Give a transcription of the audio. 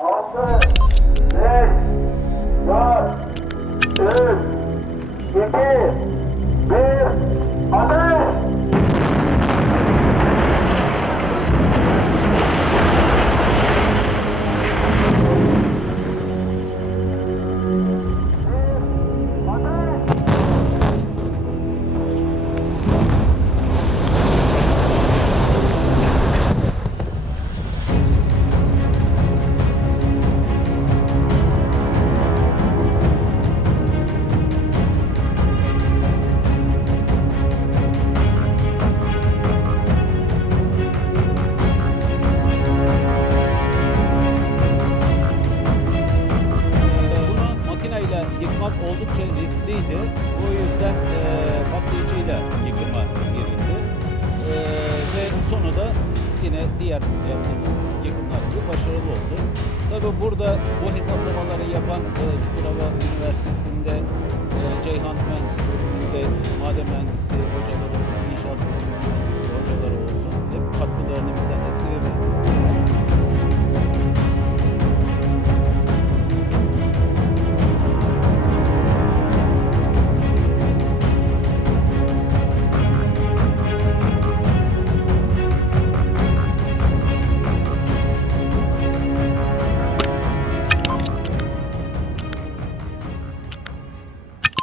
6, 5, 4, 3, 2, 1, ateş! Yıkmak oldukça riskliydi. O yüzden patlayıcıyla yıkıma girildi. Ve sonu da yine diğer yaptığımız yıkımlar gibi başarılı oldu. Tabii burada bu hesaplamaları yapan Çukurova Üniversitesi'nde Ceyhan Mühendislik Bölümünde maden mühendisliği hocaları